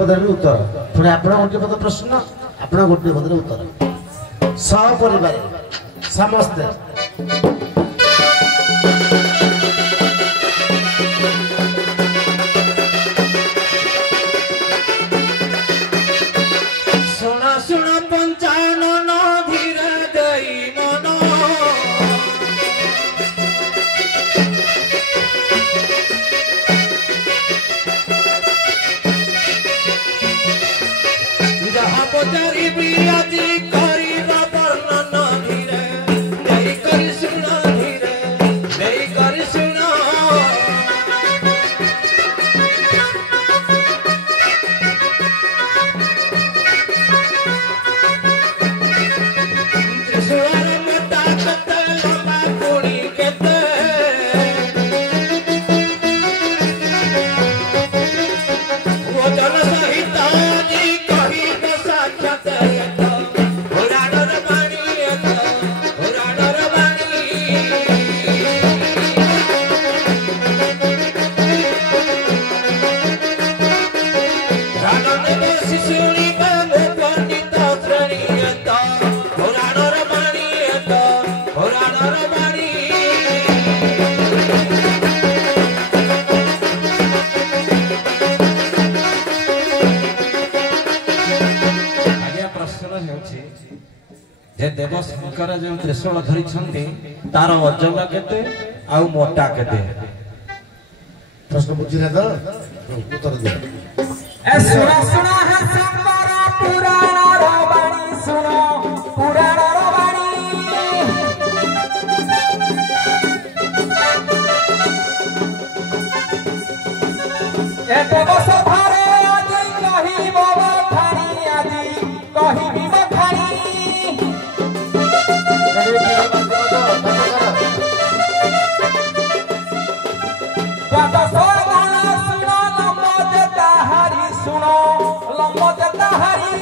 पदर उत्तर पुणी आप गोटे पद प्रश्न आप गोटे पदर उत्तर सपरिवार समस्ते सुना सुना पंचानन धीरे दई मन जहाँ पचारी बिराजी करीबा वर्णन धीरे दई करी सुना धीरे दई करी सुना त्रिशूल मोटा कते लंबा कुड़ी केते वो जन सहित जी कही साक्षात पुराणर बाणी पुराणर बाणी रानदेव शिशुणी बाबू पंडित श्रेणी पुराणर बाणी पुराणर बाणी आगे प्रश्न हेउछि जे देव शंकर जो त्रिशूल धरी तार वजन केते आउ मोटा केते प्रश्न बुझिले तो उत्तर दे ए सुना सुना है शंकर पुराणर बाणी सुनो पुराणर बाणी ए देव सभारे आदि कहिब बखानी आदि कहिब बखानी सुनो लंबो हारी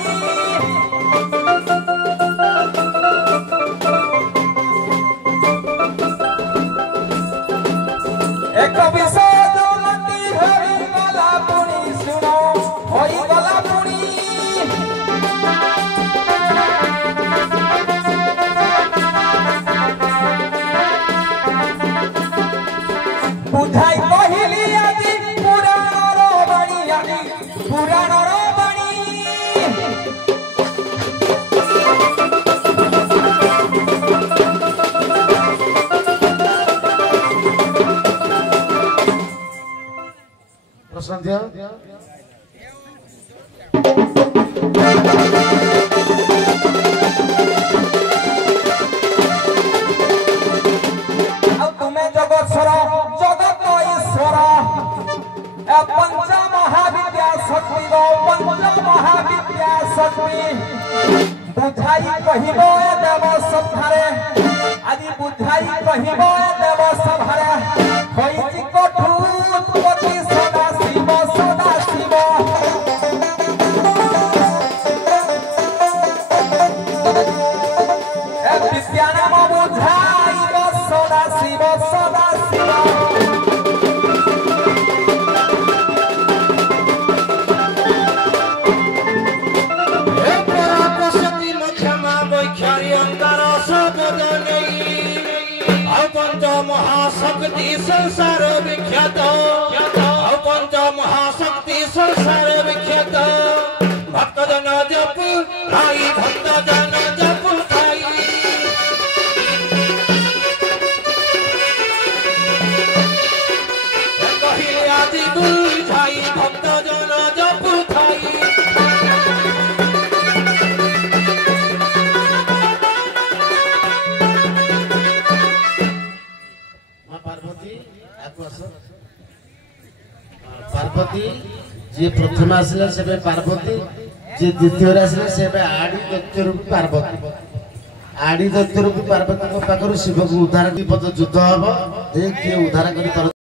एक विषय जोलती हरी गला पुणी सुनो होई गला पुणी बुझाई कहली आदि पुराणर बाणी आदि पुराणर बाणी प्रश्न दिया तुम्हें जगत जगत ईश्वर पंच महाविद्या शक्ति पंच महाविद्या शक्ति बुझाई कहब देव सभारे आदि बुझाई कहब देव सभारे होइछि कठोर सदा शिव सदा शिव विद्या नाम बुझाई सदा शिव सदा शिव महाशक्ति संसार विख्यात पंच महाशक्ति संसार विख्यात भक्त जन जप भाई भक्त जन जप भाई कहिले आदि बुझाई भक्त जन जप भाई पार्वती जी प्रथम आसिले से पार्वती जी द्वितीय आसिले से आड़ी दैत्य रूप पार्वती आड़ी दैत्य रूप पार्वती पाखर शिव को उद्धार पद युद्ध हम किए उद्धार कर